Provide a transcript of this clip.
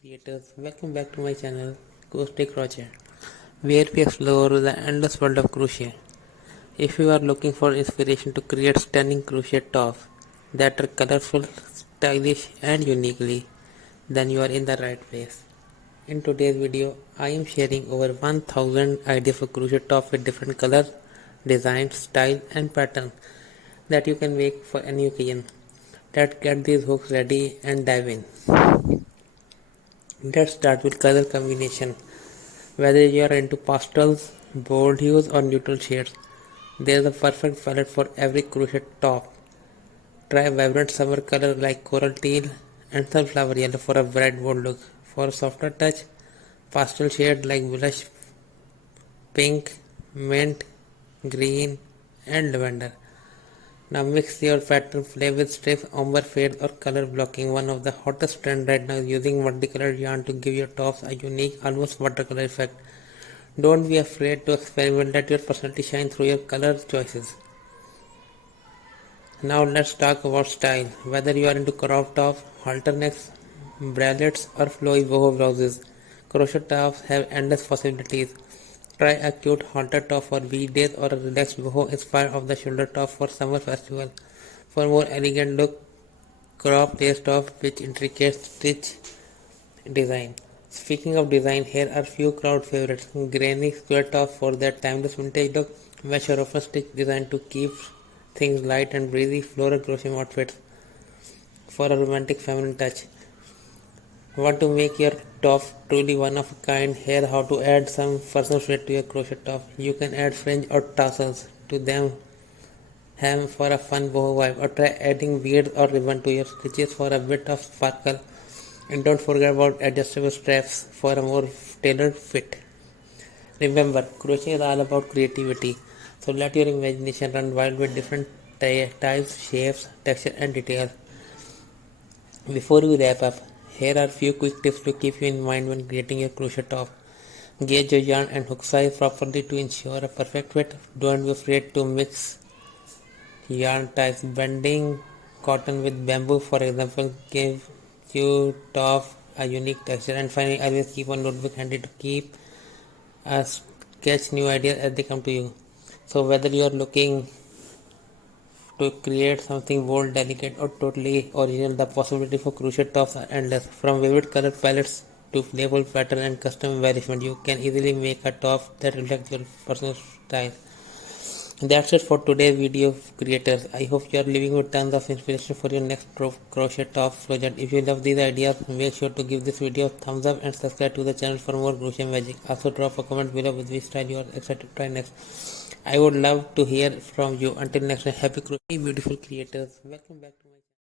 creators, welcome back to my channel Crochet, where we explore the endless world of crochet. If you are looking for inspiration to create stunning crochet tops that are colorful, stylish and uniquely, then you are in the right place. In today's video, I am sharing over 1000 ideas for crochet tops with different colors, designs, style and pattern that you can make for any occasion. Let's get these hooks ready and dive in. Let's start with color combination. Whether you are into pastels, bold hues or neutral shades, there is a perfect palette for every crochet top. Try vibrant summer color like coral teal and sunflower yellow for a bright bold look. For a softer touch, pastel shades like blush pink, mint, green and lavender. Now mix your pattern play with strips, ombre fade or color blocking. One of the hottest trend right now is using multicolored yarn to give your tops a unique, almost watercolor effect. Don't be afraid to experiment, let your personality shine through your color choices. Now let's talk about style. Whether you are into crop tops, halter necks, bralettes or flowy boho blouses, crochet tops have endless possibilities. Try a cute halter top for weekdays or a relaxed boho inspired of the shoulder top for summer festival. For more elegant look, crop lace top with intricate stitch design. Speaking of design, here are few crowd favorites. Granny square top for that timeless vintage look. Mesh or open stitch design to keep things light and breezy. Floral crochet outfits for a romantic feminine touch. Want to make your top truly one of a kind? Here how to add some personal flair to your crochet top. You can add fringe or tassels to them hem for a fun boho vibe, or try adding beads or ribbon to your stitches for a bit of sparkle. And don't forget about adjustable straps for a more tailored fit. Remember, crochet is all about creativity, so let your imagination run wild with different types, shapes, texture and details. Before we wrap up, here are few quick tips to keep you in mind when creating your crochet top. Gauge your yarn and hook size properly to ensure a perfect fit. Don't be afraid to mix yarn types. Blending cotton with bamboo, for example, gives your top a unique texture. And finally, always keep a notebook handy to keep sketch new ideas as they come to you. So whether you are looking to create something bold, delicate or totally original, the possibility for crochet tops are endless. From vivid color palettes to playful pattern and custom embellishment, you can easily make a top that reflects your personal style. That's it for today's video, creators. I hope you are living with tons of inspiration for your next crochet top project. If you love these ideas, make sure to give this video a thumbs up and subscribe to the channel for more crochet magic. Also drop a comment below with which style you are excited to try next. I would love to hear from you. Until next time, happy crochet, beautiful creators. Welcome back to my